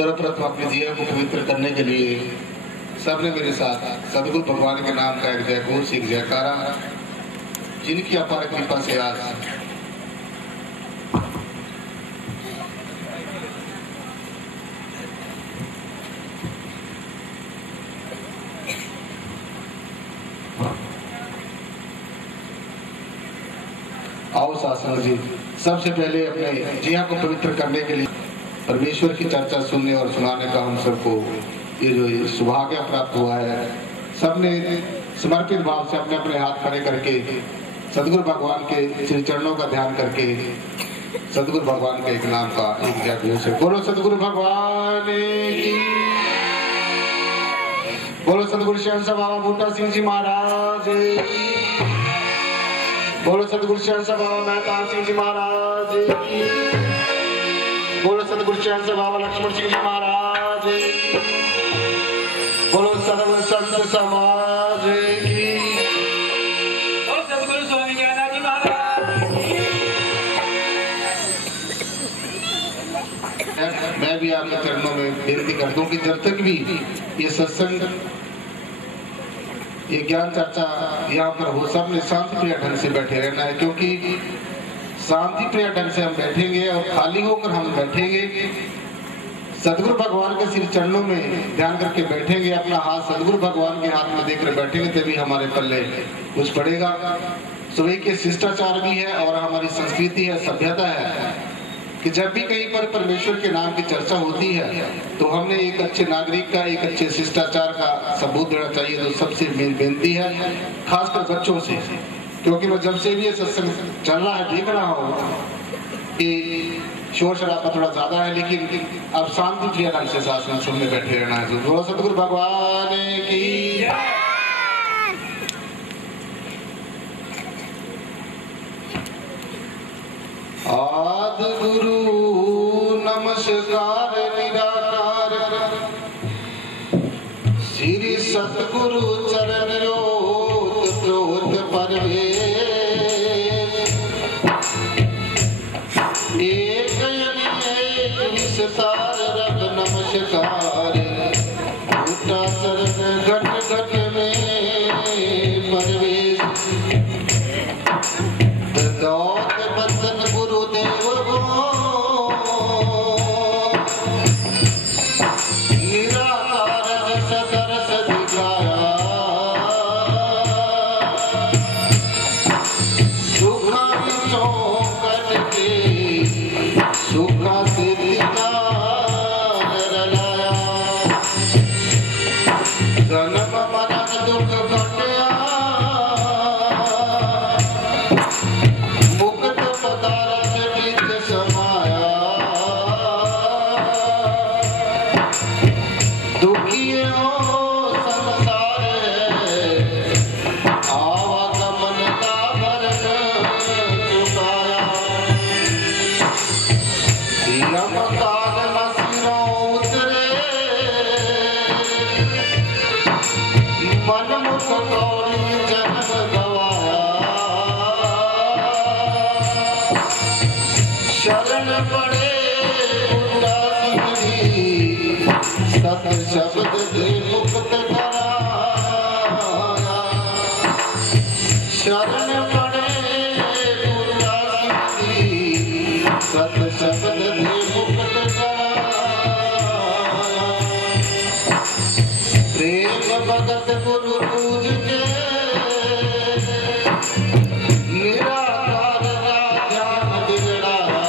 सर्वप्रथम अपनी जिया को पवित्र करने के लिए सबने मेरे साथ सदगुरु भगवान के नाम का एक जयघोष से एक जयकारा, जिनकी अपार कृपा से आज आओ शासन जी। सबसे पहले अपने जिया को पवित्र करने के लिए परमेश्वर की चर्चा सुनने और सुनाने का हम सबको ये जो सौभाग्य प्राप्त हुआ है, सबने समर्पित भाव से अपने अपने हाथ खड़े करके सदगुरु भगवान के श्री चरणों का ध्यान करके सदगुरु भगवान के एक नाम का एक जयघोष है। बोलो सदगुरु भगवान की, बोलो सदगुरु शहंशाह बाबा बूटा सिंह जी महाराज, बोलो सदगुरु शहंशाह बाबा मेहताब सिंह जी महाराज, बोलो सदगुरु शहंशाह बाबा लक्ष्मण सिंह जी महाराज, बोलो सदगुरु संत समाज की, बोलो सदगुरु स्वामी ज्ञानानंद जी महाराज। मैं भी आपके चरणों में विनती करता हूँ कि जब तक भी ये सत्संग, ये ज्ञान चर्चा यहाँ पर हो, सबने शांति प्रिय ढंग से बैठे रहना है, क्योंकि शांति प्रिय ढंग से हम बैठेंगे और खाली होकर हम बैठेंगे, सदगुरु भगवान के श्री चरणों में ध्यान करके बैठेंगे, अपना हाथ सदगुरु भगवान के हाथ में देकर बैठेंगे, तभी हमारे पल्ले कुछ पड़ेगा। सुबह के शिष्टाचार भी है और हमारी संस्कृति है, सभ्यता है कि जब भी कहीं पर परमेश्वर के नाम की चर्चा होती है तो हमने एक अच्छे नागरिक का, एक अच्छे शिष्टाचार का सबूत देना चाहिए। तो सबसे मेरी बेनती है, खासकर बच्चों से, क्योंकि मैं जब से भी ये सत्संग चल रहा है देख रहा हूँ कि शोर शराबा थोड़ा ज्यादा है, लेकिन अब शांति प्रिय ढंग से शासन सुनने बैठे रहना है। तो बोलो सतगुरु भगवान की। आदि गुरु नमस्कार निराकार, श्री सतगुरु चरण रोत प्रोत परवेश, एक एक विस्तार रब नमस्कार, उठा शरण घट घट में परवेश, दौत बंधन गुरुदेव निराकार जस दरस दिखाया, सुखा विचों करके सुखा से रलाया, जन्म मरण दुख घटया, मुक्त पदार्थ बीच समाया, दुखी हो संसार है, आवागमन का भरन चुकाया, नमकार मसीरों उतरे, मन मुख कौड़ी जन्म गवाया, शरण पड़े बूटा सिंह जी, सत शब्द दे मुक्त कराया, शरण पड़े बूटा सिंह जी, सत शब्द दे मुक्त कराया, प्रेम भगत गुरु पूज के निराकार राध्यान बिगड़ाया,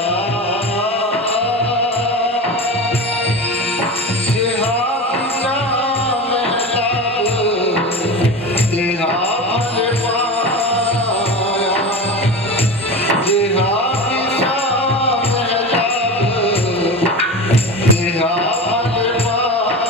जेहा पिता महताब तेहा फल पाया, जेहा पिता महताब तेहा फल पाया,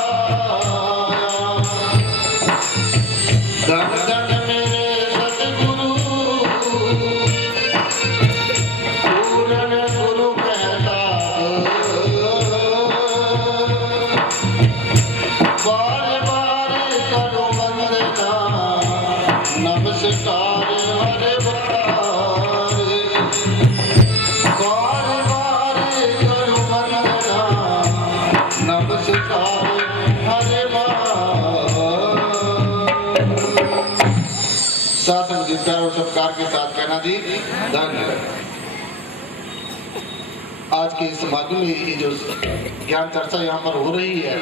से सारे हरे साथ मुझे प्यार और सत्कार के साथ कहना जी धन्यवाद। आज के इस समागम में ये जो ज्ञान चर्चा यहाँ पर हो रही है,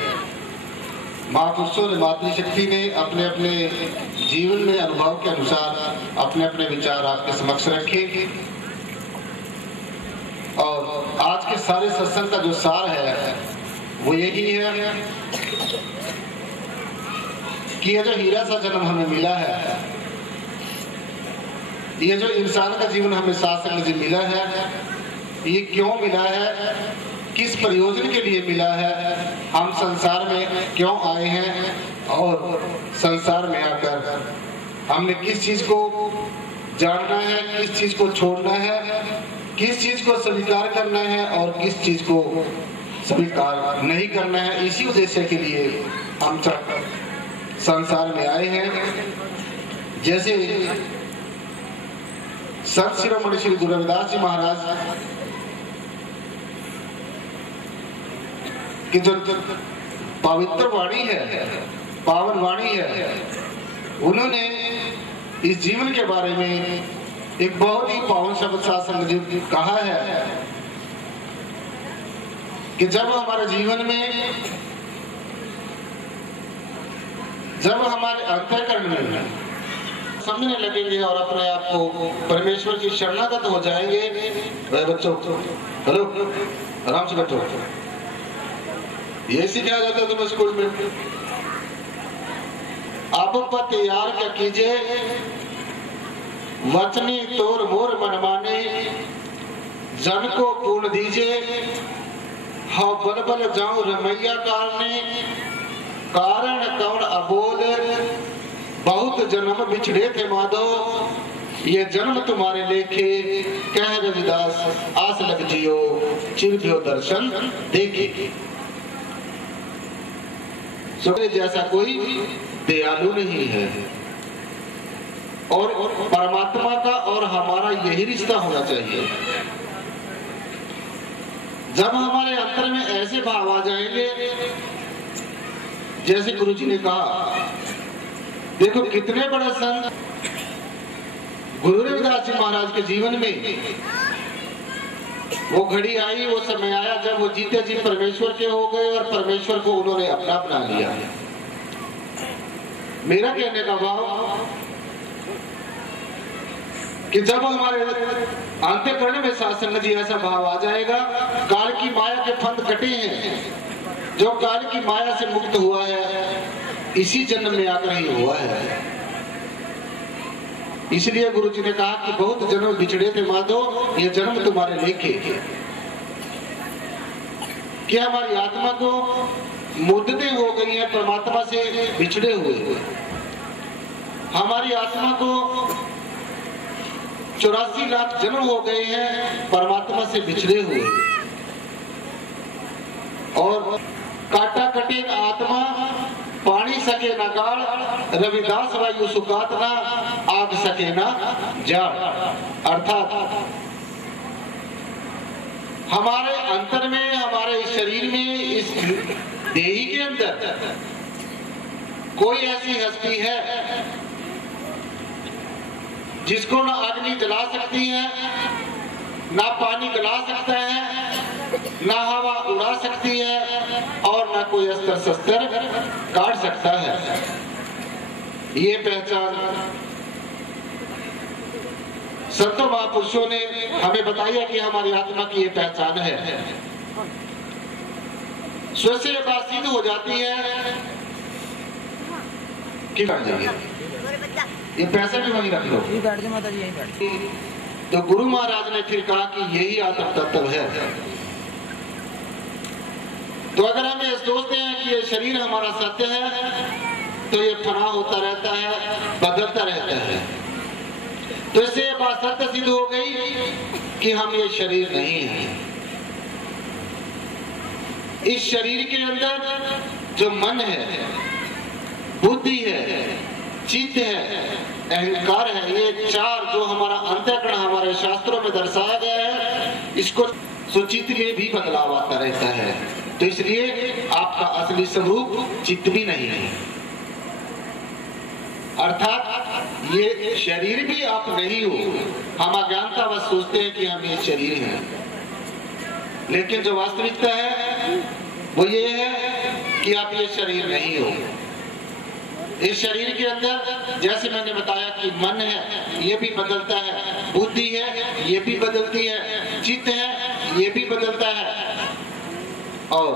महापुरुषों ने, मातृशक्ति ने अपने अपने जीवन में अनुभव के अनुसार अपने अपने विचार आपके समक्ष रखे। और आज के सारे सत्संग का जो सार है वो यही है कि ये जो हीरा सा जन्म हमें मिला है, ये जो इंसान का जीवन हमें सात्संग जी मिला है, ये क्यों मिला है, किस प्रयोजन के लिए मिला है, हम संसार में क्यों आए हैं और संसार में आकर हमने किस चीज को जानना है, किस चीज को छोड़ना है, किस चीज को स्वीकार करना है और किस चीज को स्वीकार नहीं करना है। इसी उद्देश्य के लिए हम सब संसार में आए हैं। जैसे संत शिरोमणि श्री गुरु रविदास जी महाराज की जो पवित्र वाणी है, पावन वाणी है, उन्होंने इस जीवन के बारे में एक बहुत ही पावन शब्द शास्त्र में कहा है कि जब हमारे जीवन में, जब हमारे अंतःकरण में समझने लगेंगे और अपने आप को परमेश्वर की शरणागत हो जाएंगे। बच्चों, हेलो, आराम से बैठो। ये सिखाया जाता है तुम्हें स्कूल में। आप पर तैयार क्या कीजिए, वचनी तोर मोर मनमाने, जन को पूर्ण दीजिए, हाँ बल बल जाऊं रमैया कारने, कारण कौन अबोल, बहुत जन्म बिछड़े थे माधो, ये जन्म तुम्हारे लेखे, कह रविदास आस लग जियो, चिरभियो दर्शन देखे। जैसा कोई दयालु नहीं है और परमात्मा का और हमारा यही रिश्ता होना चाहिए। जब हमारे अंतर में ऐसे भाव आ जाएंगे, जैसे गुरु जी ने कहा, देखो कितने बड़े संत गुरु रविदास जी महाराज के जीवन में वो घड़ी आई, वो समय आया जब वो जीते जी परमेश्वर के हो गए और परमेश्वर को उन्होंने अपना बना लिया। मेरा कहने का भाव कि जब हमारे अंतःकरण में सत्संग जी ऐसा भाव आ जाएगा, काल की माया के फंद कटे हैं, जो काल की माया से मुक्त हुआ है इसी जन्म में आकर ही हुआ है। इसलिए गुरु जी ने कहा कि बहुत जन्म बिछड़े थे माधो, ये जन्म तुम्हारे लेखे। क्या हमारी आत्मा को मुद्दतें हो गई हैं परमात्मा से बिछड़े हुए, हमारी आत्मा को 84 लाख जन्म हो गए हैं परमात्मा से बिछड़े हुए, और काटा कटे आत्मा पानी सके न गाड़, रविदास वायु सुखात ना, आग सके ना जाड़। अर्थात हमारे अंतर में, हमारे शरीर में, इस देही के अंदर कोई ऐसी हस्ती है जिसको ना अग्नि जला सकती है, ना पानी गला सकता है, ना हवा उड़ा सकती है और ना कोई अस्त्र शस्त्र काट सकता है। ये पहचान संतों महापुरुषों ने हमें बताई है कि हमारी आत्मा की ये पहचान है। स्वयं से ये बात सिद्ध हो जाती है कि ये पैसा भी वहीं रख लो। तो गुरु महाराज ने फिर कहा कि यही आत्म तत्व है। तो अगर हम ये सोचते हैं कि ये शरीर हमारा सत्य है तो ये फना होता रहता है, बदलता रहता है, तो इससे ये बात सत्य सिद्ध हो गई कि हम ये शरीर नहीं है। इस शरीर के अंदर जो मन है, बुद्धि है, चित्त है, अहंकार है, ये चार जो हमारा अंतःकरण हमारे शास्त्रों में दर्शाया गया है, इसको सुचित में भी बदलाव आता रहता है। तो इसलिए आपका असली स्वरूप चित्त भी नहीं है, अर्थात ये शरीर भी आप नहीं हो। हम अज्ञानता बस सोचते हैं कि हम ये शरीर हैं, लेकिन जो वास्तविकता है वो ये है कि आप ये शरीर नहीं हो। इस शरीर के अंदर जैसे मैंने बताया कि मन है, ये भी बदलता है, बुद्धि है, ये भी बदलती है, चित्त है, ये भी बदलता है, और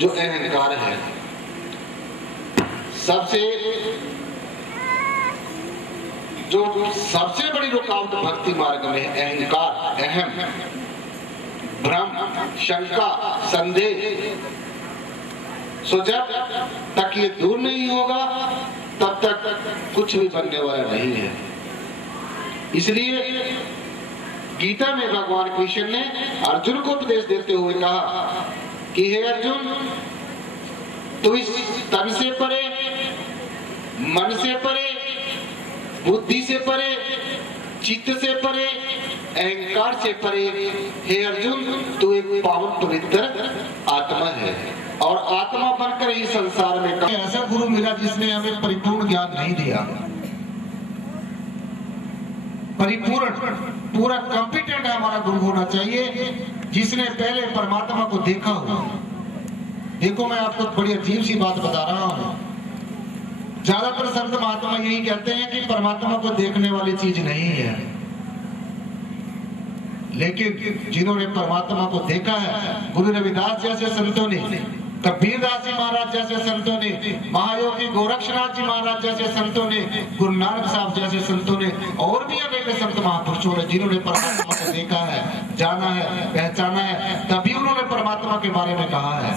जो अहंकार है, सबसे बड़ी रुकावट भक्ति मार्ग में है अहंकार, अहम, भ्रम, शंका, संदेह। सो जब तक ये दूर नहीं होगा तब तक कुछ भी बनने वाला नहीं है। इसलिए गीता में भगवान कृष्ण ने अर्जुन को उपदेश देते हुए कहा कि हे अर्जुन, तू इस तन से परे, मन से परे, बुद्धि से परे, चित्त से परे, अहंकार से परे, हे अर्जुन तू एक पावन पवित्र आत्मा है, और आत्मा बनकर ही संसार में ऐसा गुरु मिला जिसने हमें परिपूर्ण ज्ञान नहीं दिया। परिपूर्ण, पूरा कॉम्पिटेंट हमारा गुरु होना चाहिए, जिसने पहले परमात्मा को देखा हो। देखो, मैं आपको बड़ी अजीब सी बात बता रहा हूं। ज्यादातर संत महात्मा यही कहते हैं कि परमात्मा को देखने वाली चीज नहीं है, लेकिन जिन्होंने परमात्मा को देखा है, गुरु रविदास जैसे संतों ने, कबीरदास जी महाराज जैसे संतों ने, महायोगी गोरक्षनाथ जी महाराज जैसे संतों ने, गुरु नानक साहब जैसे संतों ने, और भी अनेक संत महापुरुषों ने, जिन्होंने परमात्मा को देखा है, जाना है, पहचाना है, तभी उन्होंने परमात्मा के बारे में कहा है।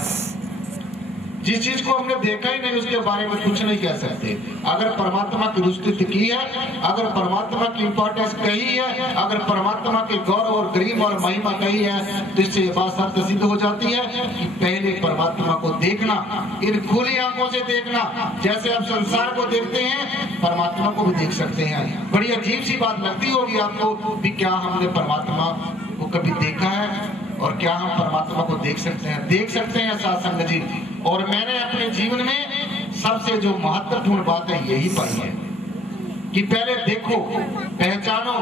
जिस चीज को हमने देखा ही नहीं उसके बारे में कुछ नहीं कह सकते। अगर परमात्मा की रुस्तुति की है, अगर परमात्मा की इंपॉर्टेंस कही है, अगर परमात्मा के गौरव और गरिमा और महिमा कही है, तो इससे ये बात सत्य सिद्ध हो जाती है कि पहले परमात्मा को देखना, इन खुली आंखों से देखना, जैसे आप संसार को देखते हैं परमात्मा को भी देख सकते हैं। बड़ी अजीब सी बात लगती होगी आपको भी, क्या हमने परमात्मा को कभी देखा है और क्या हम परमात्मा को देख सकते हैं? देख सकते हैं साथ संगत जी। और मैंने अपने जीवन में सबसे जो महत्वपूर्ण बात है यही पाई है कि पहले देखो, पहचानो,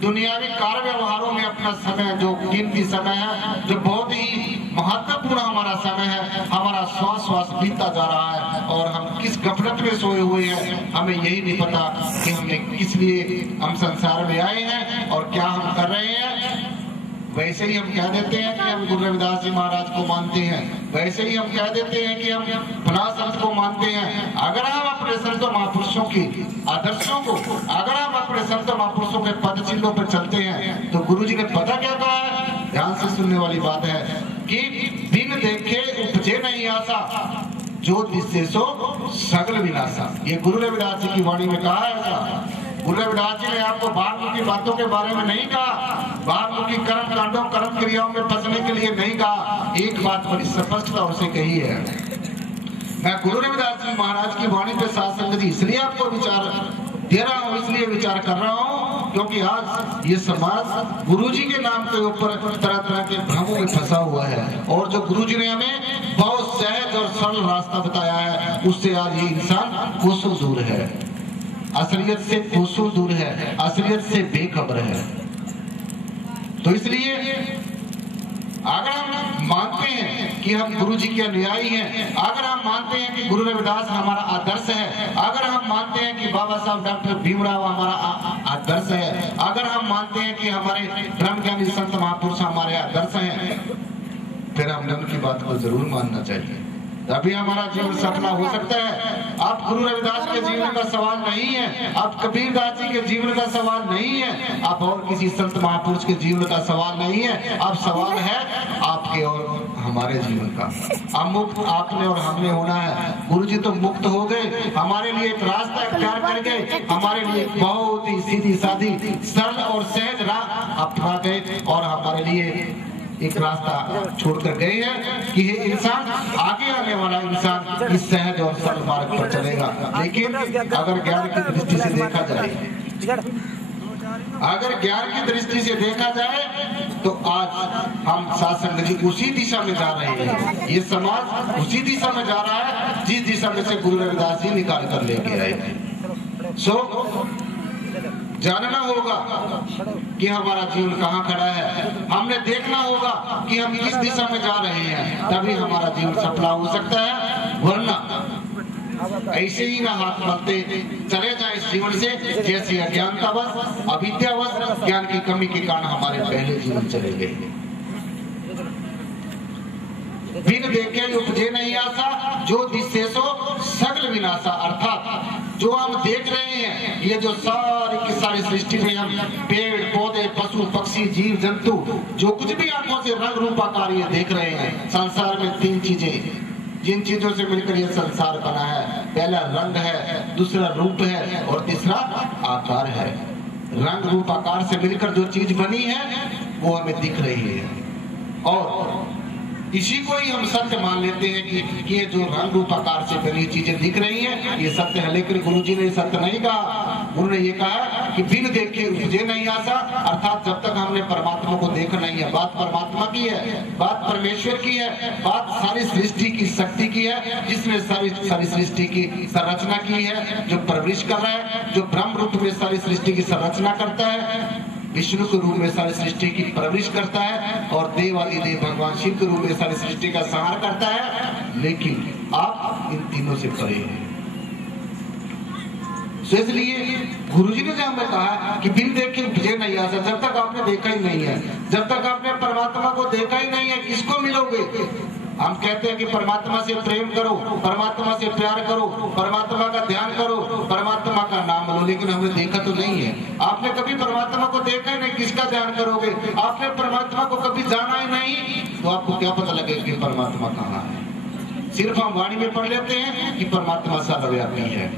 दुनियावी कार्य व्यवहारों में अपना समय, जो कीमती समय है, जो बहुत ही महत्वपूर्ण हमारा समय है, हमारा श्वास बीतता जा रहा है और हम किस गफलत में सोए हुए हैं, हमें यही नहीं पता कि हमने किस लिए हम संसार में आए हैं और क्या हम कर रहे हैं। वैसे ही हम कह देते हैं कि हम गुरु रविदास जी महाराज को मानते हैं, वैसे ही हम कह देते हैं कि हम फलां संत को मानते हैं। अगर हम अपने संतों महापुरुषों की आदर्शों को, अगर हम अपने संतों महापुरुषों के पद चिन्हों पर चलते हैं, तो गुरु जी ने पता क्या कहा है? ध्यान से सुनने वाली बात है कि बिन देखे उपजे नहीं आशा, जो दिसे सो सगल विनाशा। ये गुरु रविदास जी की वाणी में कहा है ऐसा। गुरु रविदास जी ने आपको बाहरमुखी बातों के बारे में नहीं कहा, बाहरमुखी कर्म कांडों, कर्म क्रियाओं में फंसने के लिए नहीं कहा। एक बात बड़ी स्पष्टता उसे कही है। मैं गुरु रविदास जी महाराज की वाणी पे साथ संगत जी इसलिए आपको विचार दे रहा हूँ, इसलिए विचार कर रहा हूँ क्योंकि आज ये समाज गुरु जी के नाम के ऊपर तरह तरह के भ्रमों में फंसा हुआ है, और जो गुरु जी ने हमें बहुत सहज और सरल रास्ता बताया है, उससे आज ये इंसान कोसों दूर है, असलियत से कोसों दूर है, असलियत से बेखबर है। तो इसलिए अगर हम मानते हैं कि हम गुरु जी के अनुयायी हैं, अगर हम मानते हैं कि गुरु रविदास हमारा आदर्श है, अगर हम मानते हैं कि बाबा साहब डॉक्टर भीमराव हमारा आदर्श है, अगर हम मानते हैं कि हमारे ब्रह्मज्ञानी संत महापुरुष हमारे आदर्श हैं, फिर हमने उनकी बात को जरूर मानना चाहिए, तभी हमारा जीवन सफल हो सकता है। अब गुरु रविदास के जीवन का सवाल नहीं है, अब कबीरदास जी के जीवन का सवाल नहीं है, अब और किसी संत महापुरुष के जीवन का सवाल नहीं है, अब सवाल है आपके और हमारे जीवन का। अब मुक्त आपने और हमने होना है। गुरु जी तो मुक्त हो गए, हमारे लिए एक रास्ता इख्तियार कर गए, हमारे लिए बहुत ही सीधी सादी सरल और सहज राह अपना गए और हमारे लिए एक रास्ता छोड़कर गए हैं कि ये इंसान, आगे आने वाला इंसान इस सहज और सरल मार्ग पर चलेगा। लेकिन अगर ज्ञान की दृष्टि से देखा जाए, अगर ज्ञान की दृष्टि से देखा जाए तो आज हम साधु संगत जी उसी दिशा में जा रहे हैं। ये समाज उसी दिशा में जा रहा है जिस दिशा में से गुरु रविदास जी निकाल कर लेके आए थे। सो जानना होगा कि हमारा जीवन कहाँ खड़ा है, हमने देखना होगा कि हम किस दिशा में जा रहे हैं, तभी हमारा जीवन सफल हो सकता है। वरना ऐसे ही ना हाथ मलते चले जाए इस जीवन से, जैसे अज्ञानतावश अविद्यावश ज्ञान की कमी के कारण हमारे पहले जीवन चले गए। बिन देखे उपजे नहीं आशा, जो दिशे सो सगल विनाशा। अर्थात जो हम देख रहे हैं, ये जो सारी की सारी सृष्टि में हम पेड़ पौधे पशु पक्षी जीव जंतु जो कुछ भी आंखों से रंग रूप आकार ये देख रहे हैं, संसार में तीन चीजें जिन चीजों से मिलकर ये संसार बना है, पहला रंग है, दूसरा रूप है और तीसरा आकार है। रंग रूप आकार से मिलकर जो चीज बनी है वो हमें दिख रही है और इसी को ही हम सत्य मान लेते हैं कि ये जो रंग रूप आकार से बनी चीजें दिख रही हैं ये सत्य है। लेकिन गुरुजी ने सत्य नहीं कहा, उन्होंने ये कहा कि बिन देखे उपजे नहीं आशा। अर्थात जब तक हमने परमात्मा को देखा नहीं है, बात परमात्मा की है, बात परमेश्वर की है, बात सारी सृष्टि की शक्ति की है, जिसने सारी सृष्टि की संरचना की है, जो परवरिश कर रहा है, जो ब्रह्म रूप में सारी सृष्टि की संरचना करता है, विष्णु के रूप में सारी सृष्टि की परवरिश करता है और देवादिदेव भगवान शिव के रूप में सारी सृष्टि का संहार करता है। लेकिन आप इन तीनों से परे हैं। इसलिए गुरुजी ने जब हमें कहा कि बिन देखे उपजे नहीं आशा, जब तक आपने देखा ही नहीं है, जब तक आपने परमात्मा को देखा ही नहीं है, किसको मिलोगे? हम कहते हैं कि परमात्मा से प्रेम करो, परमात्मा से प्यार करो, परमात्मा का ध्यान करो, परमात्मा का नाम लो, लेकिन हमने देखा तो नहीं है। आपने कभी परमात्मा को देखा ही नहीं, किसका ध्यान करोगे? आपने परमात्मा को कभी जाना ही नहीं, तो आपको क्या पता लगेगा कि परमात्मा कहाँ है? सिर्फ हम वाणी में पढ़ लेते हैं कि परमात्मा सर्वव्यापी है,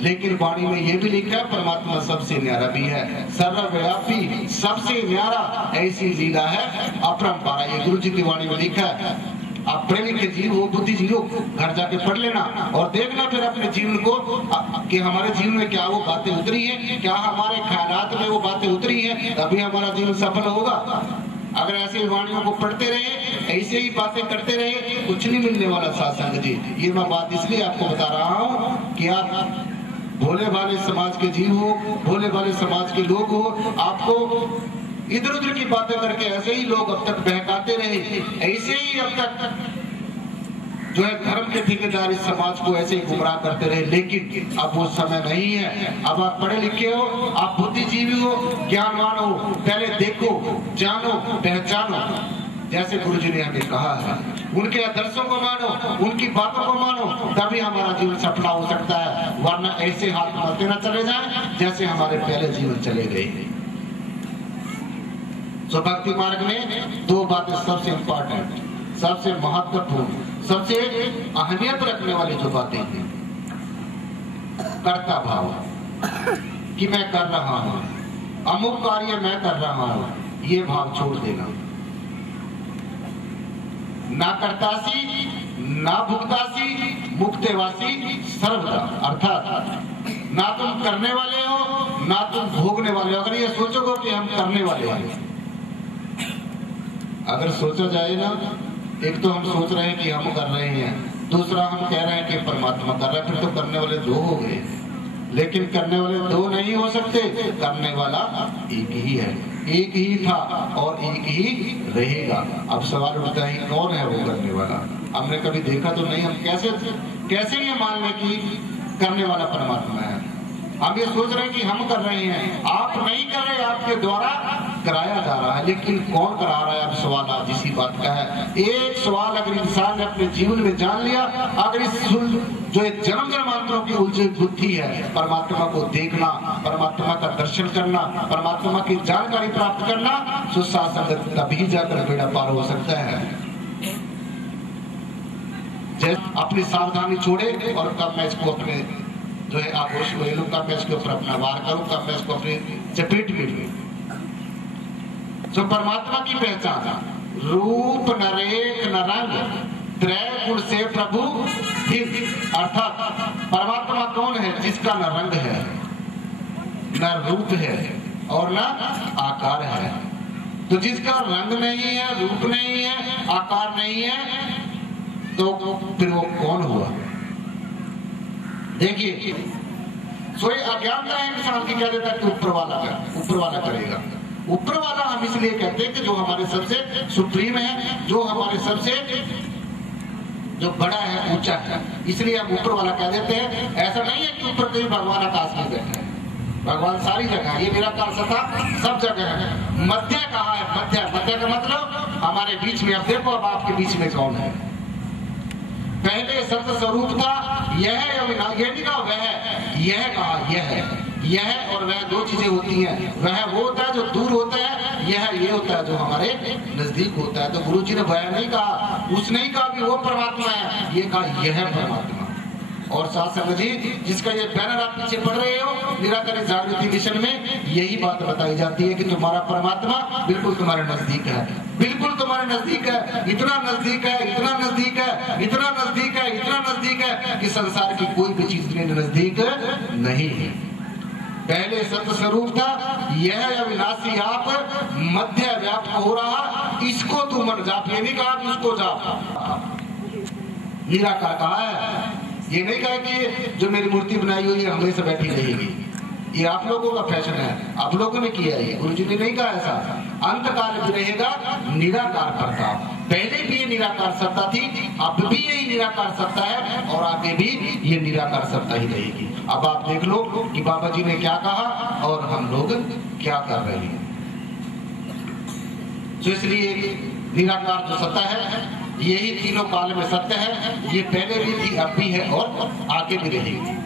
लेकिन वाणी में यह भी लिखा है परमात्मा सबसे न्यारा भी है, सर्वव्यापी सबसे न्यारा ऐसी लीला है अपरंपारा। ये गुरु जी की वाणी में लिखा है। आप प्रेमी के जीव हो, बुद्धि जीव हो, घर जाके पढ़ लेना और देखना फिर अपने जीवन को कि हमारे जीवन में क्या वो बातें उतरी है, क्या हमारे ख्यालात में वो बातें उतरी है, तभी हमारा जीवन सफल होगा। अगर ऐसे वाणियों को पढ़ते रहे, ऐसे ही बातें करते रहे, कुछ नहीं मिलने वाला साधु जी। ये मैं बात इसलिए आपको बता रहा हूँ कि आप भोले भाले समाज के जीव हो, भोले भाले समाज के लोग हो, आपको इधर उधर की बातें करके ऐसे ही लोग अब तक बहकाते रहे, ऐसे ही अब तक जो है धर्म के ठेकेदार इस समाज को ऐसे ही गुमराह करते रहे। लेकिन अब वो समय नहीं है। अब आप पढ़े लिखे हो, आप बुद्धिजीवी हो, ज्ञानवान हो, पहले देखो, जानो, पहचानो, जैसे गुरुजी ने हमें कहा है। उनके आदर्शों को मानो, उनकी बातों को मानो, तभी हमारा जीवन सफल हो सकता है। वरना ऐसे हाथ मलते न चले जाएं जैसे हमारे पहले जीवन चले गए। तो भक्ति मार्ग में दो बातें सबसे इंपॉर्टेंट, सबसे महत्वपूर्ण, सबसे अहमियत रखने वाली जो बातें हैं, कर्ता भाव कि मैं कर रहा हूं, अमुक कार्य मैं कर रहा हूं, ये भाव छोड़ देना। ना कर्तासी ना भुक्तासी मुक्तेवासी सर्वदा। अर्थात ना तुम करने वाले हो ना तुम भोगने वाले हो। अगर ये सोचोगे कि हम करने वाले हैं, अगर सोचा जाए ना, एक तो हम सोच रहे हैं कि हम कर रहे हैं, दूसरा हम कह रहे हैं कि परमात्मा कर रहा है, फिर तो करने वाले दो हो गए। लेकिन करने वाले दो नहीं हो सकते, करने वाला एक ही है, एक ही था और एक ही रहेगा। अब सवाल उठता है कौन है वो करने वाला? हमने कभी देखा तो नहीं, हम कैसे ये मान लें कि करने वाला परमात्मा है? हम ये सोच रहे हैं कि हम कर रहे हैं, आप नहीं कर रहे, आपके द्वारा कराया जा रहा है। लेकिन कौन करा रहा है? अब सवाल आज इसी बात का है। एक सवाल अगर इंसान ने अपने जीवन में जान लिया, अगर इस जो जन्म जन्मांतरों की उलझी बुद्धि है, परमात्मा को देखना, परमात्मा का दर्शन करना, परमात्मा की जानकारी प्राप्त करना, तो साधक तभी जाकर बेड़ा पार हो सकता है। जैसे अपनी सावधानी छोड़े और कब मैं इसको अपने जो है आगोश को लूं, कब मैं इसके ऊपर अपना वार करूं, कब मैं इसको अपनी चपेट में लूं। जो परमात्मा की पहचान, रूप नरेक न रंग त्रय गुण से प्रभु फिर। अर्थात परमात्मा कौन है? जिसका न रंग है, न रूप है और न आकार है। तो जिसका रंग नहीं है, रूप नहीं है, आकार नहीं है, तो फिर वो कौन हुआ? देखिए, सोई अज्ञानता है इंसान की, कह देता है कि ऊपर वाला करेगा। ऊपर वाला हम इसलिए कहते हैं कि जो हमारे सबसे सुप्रीम है, जो हमारे सबसे जो बड़ा है, ऊंचा है, इसलिए हम ऊपर वाला कह देते हैं। ऐसा नहीं है कि ऊपर कहीं भगवान आकाश में बैठे हैं, भगवान सारी जगह है, ये निराकार सत्ता सब जगह है। मध्य कहाँ है? मध्य का मतलब हमारे बीच में। अब देखो, अब आपके बीच में कौन है? पहले सत्य स्वरूप था, यह ये नहीं कहा वह, यह कहा यह और वह दो चीजें होती हैं। वह वो होता है जो दूर होता है, यह ये होता है जो हमारे नजदीक होता है। तो गुरु जी ने वह नहीं कहा, उसने ही कहा कि वो परमात्मा है, ये कहा यह परमात्मा। और साथ संगत जी, जिसका ये बैनर आप पीछे पढ़ रहे हो, निराकारी जागृति मिशन में यही बात बताई जाती है कि तुम्हारा परमात्मा बिल्कुल तुम्हारे नजदीक है, बिल्कुल तुम्हारे नजदीक है, इतना नजदीक है, इतना नजदीक है, इतना नजदीक है, इतना नजदीक है कि संसार की कोई भी चीज नजदीक नहीं है। पहले सत्य स्वरूप था, यह अविनाशी आप मध्य व्याप्त हो रहा, इसको तू मन जाप। ये नहीं कहा कि उसको जाप। निराकार कहा है, ये नहीं कहा कि जो मेरी मूर्ति बनाई हुई है हमेशा बैठी रहेगी, ये आप लोगों का फैशन है, आप लोगों ने किया है, गुरु जी ने नहीं कहा ऐसा। अंत काल भी रहेगा निराकार प्रताप। पहले भी ये निराकार सत्ता थी, अब भी यही निराकार सत्ता है, और आगे भी ये निराकार सत्ता ही रहेगी। अब आप देख लो कि बाबा जी ने क्या कहा और हम लोग क्या कर रहे हैं। तो इसलिए निराकार जो सत्ता है, यही तीनों काल में सत्य है। ये पहले भी थी, अब भी है और आगे भी रहेगी।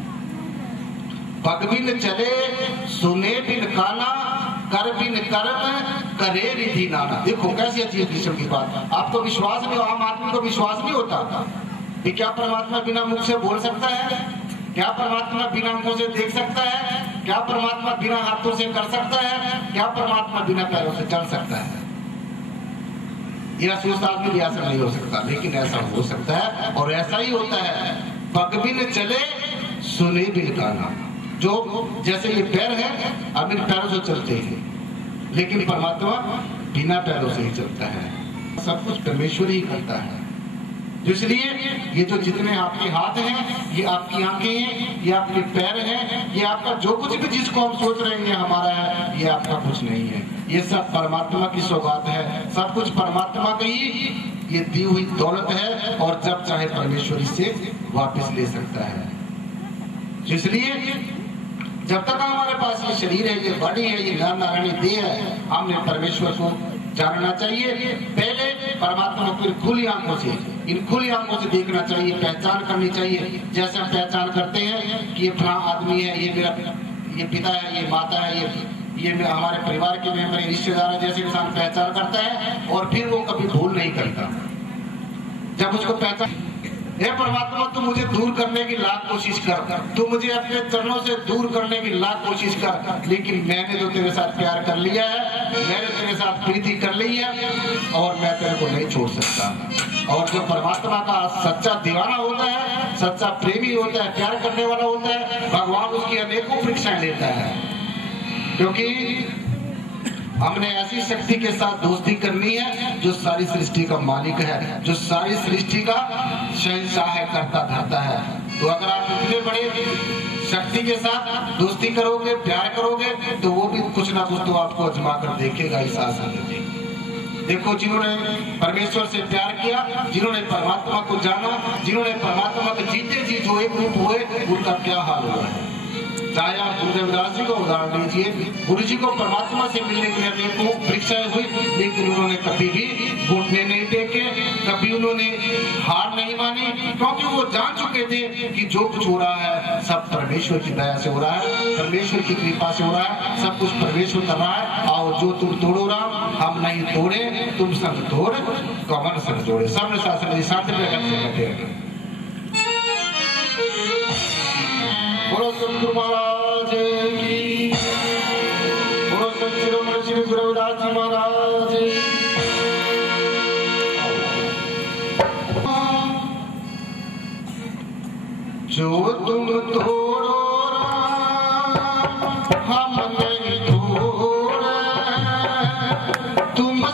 पग बिन चले, सुने बिन काना, कर बिन कर्म, करे रिधि नाना। देखो कैसी अच्छी कृष्ण की बात। आपको विश्वास नहीं, आम आदमी को विश्वास नहीं होता कि क्या परमात्मा बिना मुख से बोल सकता है? क्या परमात्मा बिना आंखों से देख सकता है? क्या परमात्मा बिना हाथों से कर सकता है? क्या परमात्मा बिना पैरों से चल सकता है? यह सोच आदमी भी ऐसा नहीं हो सकता, लेकिन ऐसा हो सकता है, और ऐसा ही होता है। पग बिन चले, सुने बिन काना। जो जैसे ये पैर है, अब इन पैरों से चलते हैं, लेकिन परमात्मा बिना पैरों से ही चलता है। सब कुछ परमेश्वर ही करता है। इसलिए ये जो जितने आपके हाथ हैं, ये आपकी आंखें हैं, ये आपके पैर हैं, ये आपका जो कुछ भी जिसको हम सोच रहे हैं हमारा है, ये आपका कुछ नहीं है। ये सब परमात्मा की सौगात है, सब कुछ परमात्मा की ही ये दी हुई दौलत है, और जब चाहे परमेश्वर इससे वापस ले सकता है। इसलिए जब तक हमारे पास ये शरीर है, ये बॉडी है, ये नारायणी देह है, हमने परमेश्वर को जानना चाहिए। पहले परमात्मा को खुली आंखों से, इन खुली आंखों से देखना चाहिए, पहचान करनी चाहिए। जैसे हम पहचान करते हैं कि ये फलां आदमी है, ये मेरा ये पिता है, ये माता है, ये हमारे परिवार के मेंबर, रिश्तेदार है, जैसे इंसान पहचान करता है, और फिर वो कभी भूल नहीं करता। जब उसको पहचान, हे परमात्मा तू मुझे दूर करने की लाख कोशिश कर, तू मुझे अपने चरणों से दूर करने की लाख कोशिश कर, लेकिन मैंने तो तेरे साथ प्यार कर लिया है, मैंने तेरे साथ प्रीति कर ली है, और मैं तेरे को नहीं छोड़ सकता। और जो परमात्मा का सच्चा दीवाना होता है, सच्चा प्रेमी होता है, प्यार करने वाला होता है, भगवान उसकी अनेकों परीक्षाएं लेता है, क्योंकि हमने ऐसी शक्ति के साथ दोस्ती करनी है जो सारी सृष्टि का मालिक है, जो सारी सृष्टि का शहंशाह है, करता धरता है। तो अगर आप इतने बड़े शक्ति के साथ दोस्ती करोगे, प्यार करोगे, तो वो भी कुछ ना कुछ तो आपको आजमा कर देखेगा। इस आशा में देखो, जिन्होंने परमेश्वर से प्यार किया, जिन्होंने परमात्मा को जाना, जिन्होंने परमात्मा के जीते जी जो एक रूप हुए, उनका क्या हाल हुआ है। चाहे आप गुरुदेव दास जी को उदाहरण लीजिए, गुरु जी को परमात्मा से मिलने के लिए अनेकों परीक्षाएं हुई, लेकिन उन्होंने कभी भी घुटने नहीं टेके, कभी उन्होंने हार नहीं मानी, क्योंकि वो जान चुके थे कि जो कुछ हो रहा है सब परमेश्वर की दया से हो रहा है, परमेश्वर की कृपा से हो रहा है, सब कुछ परमेश्वर कर रहा है। और जो तुम तोड़ो राम, हम नहीं तोड़े, तुम संग तोड़ कवन संग जोड़े। सबने शासन शांति पे बैठे हैं। बोलो सतगुरु महाराज की, बोलो सच्चिदानंद श्री गुरु रविदास जी महाराज। जो तुम तोड़ो हम नहीं तोड़े, तुम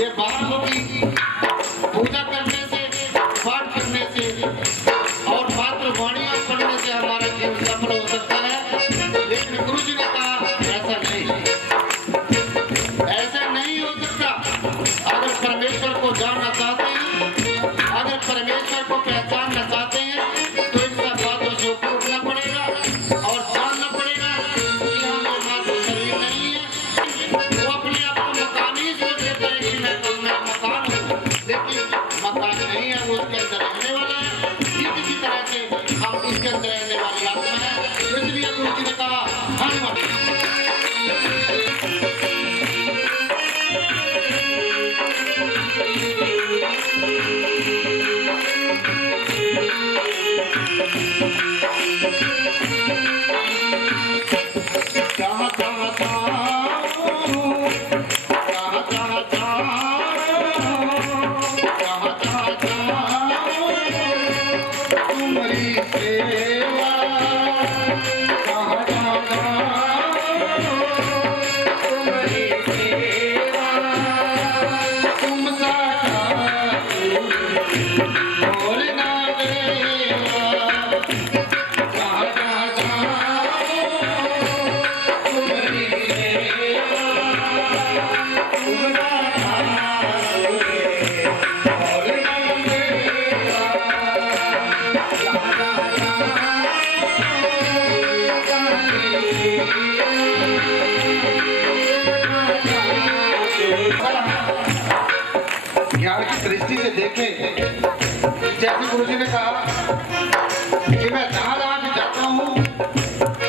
ये बात होगी पूजा करने से, पाठ करने से और मात्र वाणियां पढ़ने से हमारा जीवन सफल हो सकता है, लेकिन गुरु जी ने कहा ऐसा नहीं हो सकता। अगर परमेश्वर को जानना चाहते हैं, अगर परमेश्वर को पहचानना चाहते हैं, तो इन सब बातों से ऊपर उठना पड़ेगा और जानना पड़ेगा कि हम मात्र शरीर नहीं है। वो अपने आप को मकान ही सोच लेते हैं कि मैं मकान हूँ, लेकिन मकान नहीं है, वो उसके अंदर रहने वाला है। ये किसी तरह से हम इसके अंदर रहने वाली आत्मा है। इसलिए गुरु जी ने कहा ज्ञान की दृष्टि से देखें। जैसे गुरु जी ने कहा कि मैं जहां जहां भी जाता हूँ,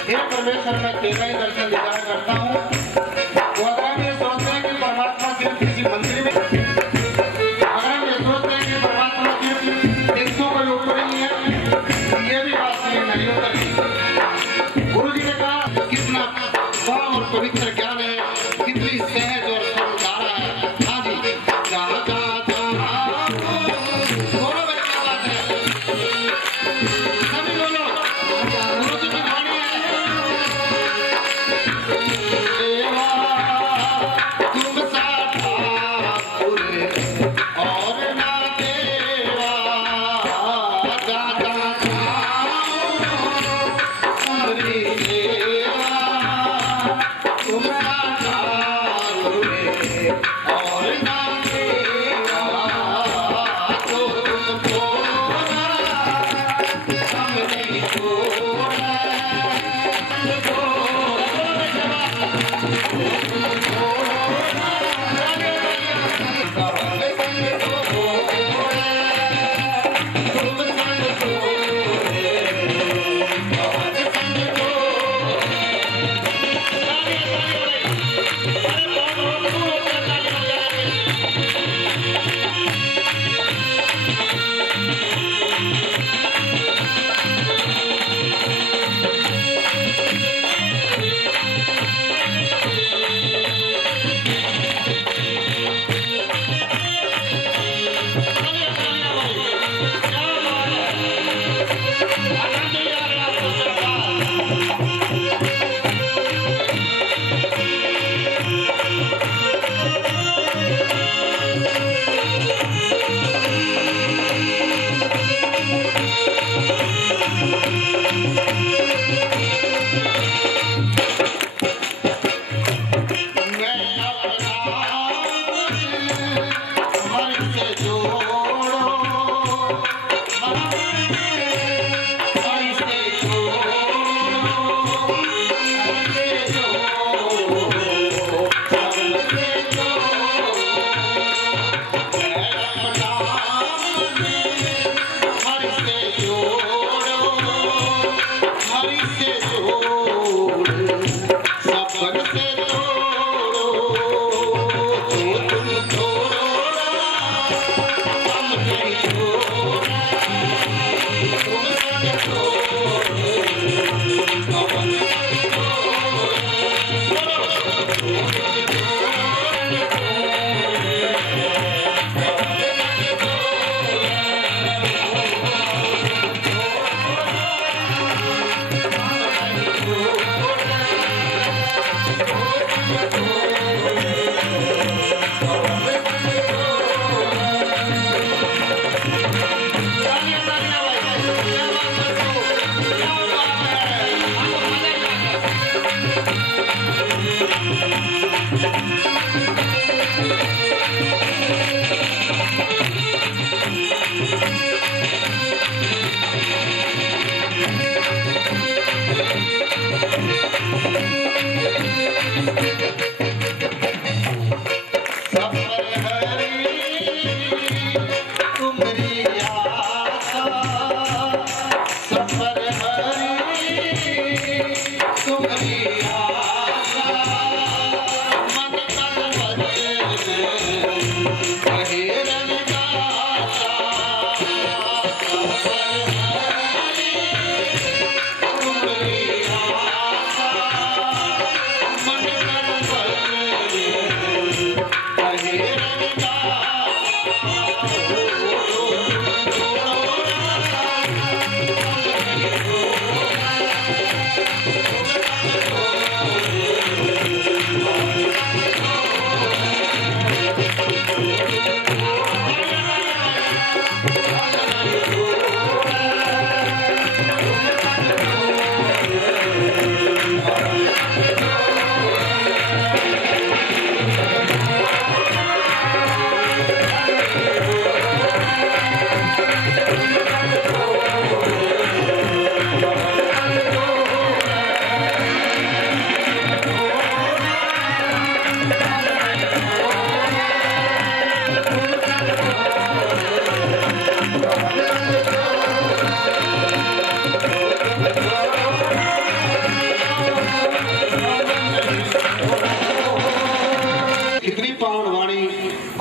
हे परमेश्वर मैं तेरा ही दर्शन दीदार करता हूँ। तो अगर हम ये सोचते हैं कि परमात्मा सिर्फ किसी मंदिर में, अगर हम ये सोचते हैं कि परमात्मा सिर्फ हिंदुओं के ऊपर ही है, तो ये भी बात नहीं हो सकती। गुरु जी ने कहा कितना वाह और पवित्र ज्ञान है, कितनी सहज और सरल धारा है। हाँ जी, जहाँ जहाँ दोनों में क्या बात है।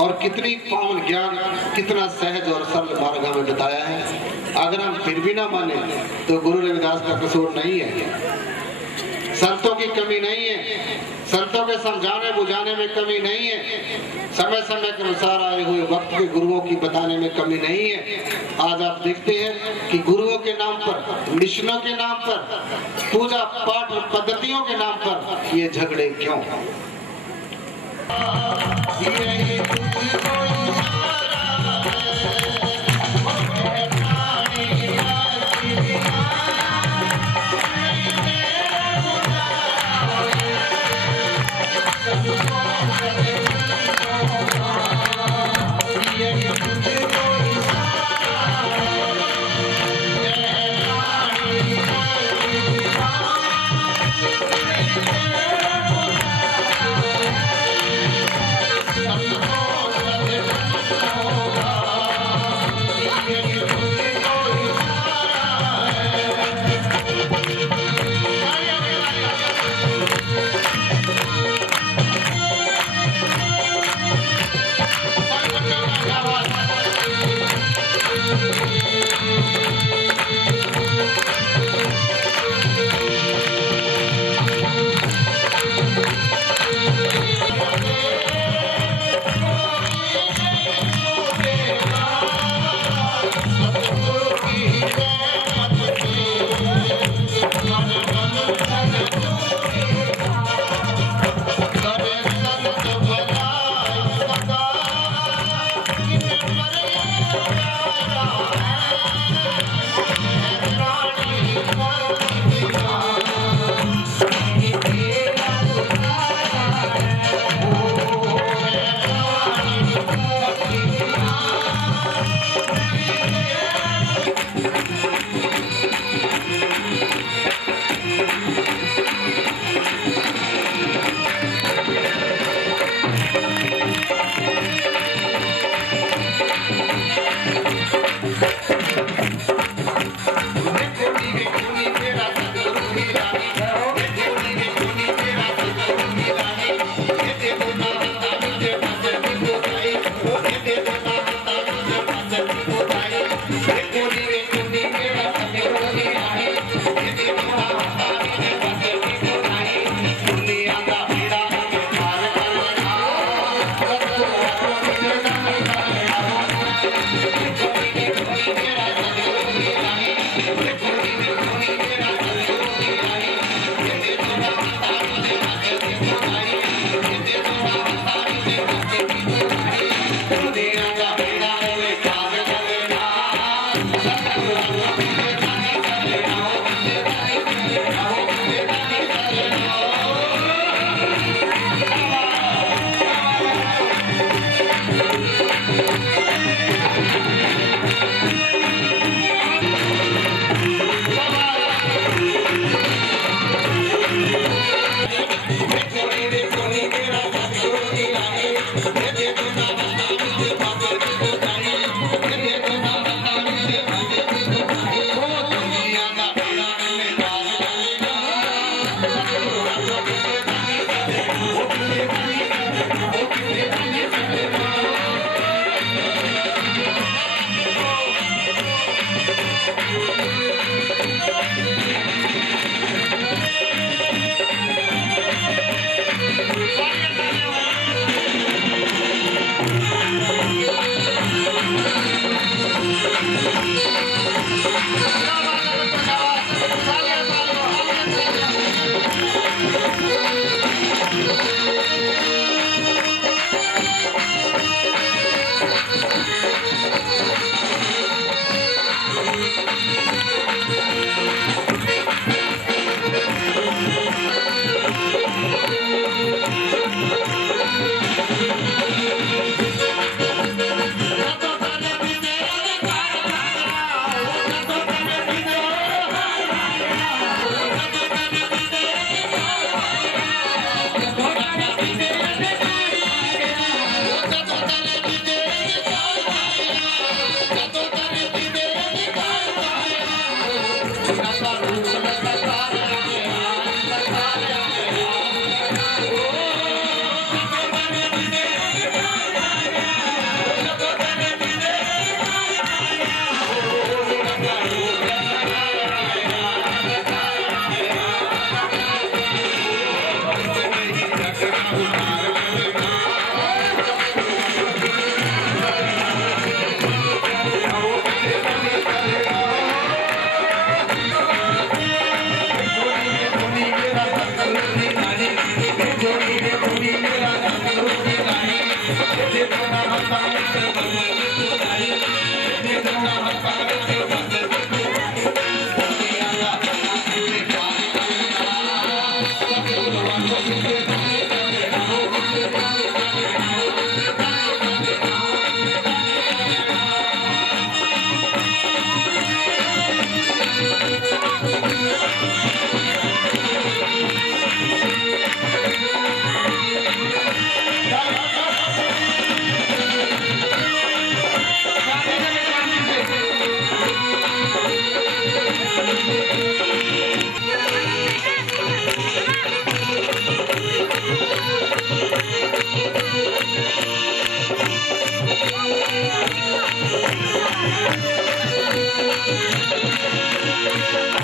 और कितनी पावन ज्ञान, कितना सहज और सरल मार्ग हमें बताया है। अगर हम फिर भी ना माने तो गुरु रविदास का कसूर नहीं है, संतों की कमी नहीं है, संतों के समझाने बुझाने में कमी नहीं है, समय समय के अनुसार आए हुए वक्त के गुरुओं की बताने में कमी नहीं है। आज आप देखते हैं कि गुरुओं के नाम पर, मिशनों के नाम पर, पूजा पाठ और पद्धतियों के नाम पर ये झगड़े क्यों? Oh Thank you.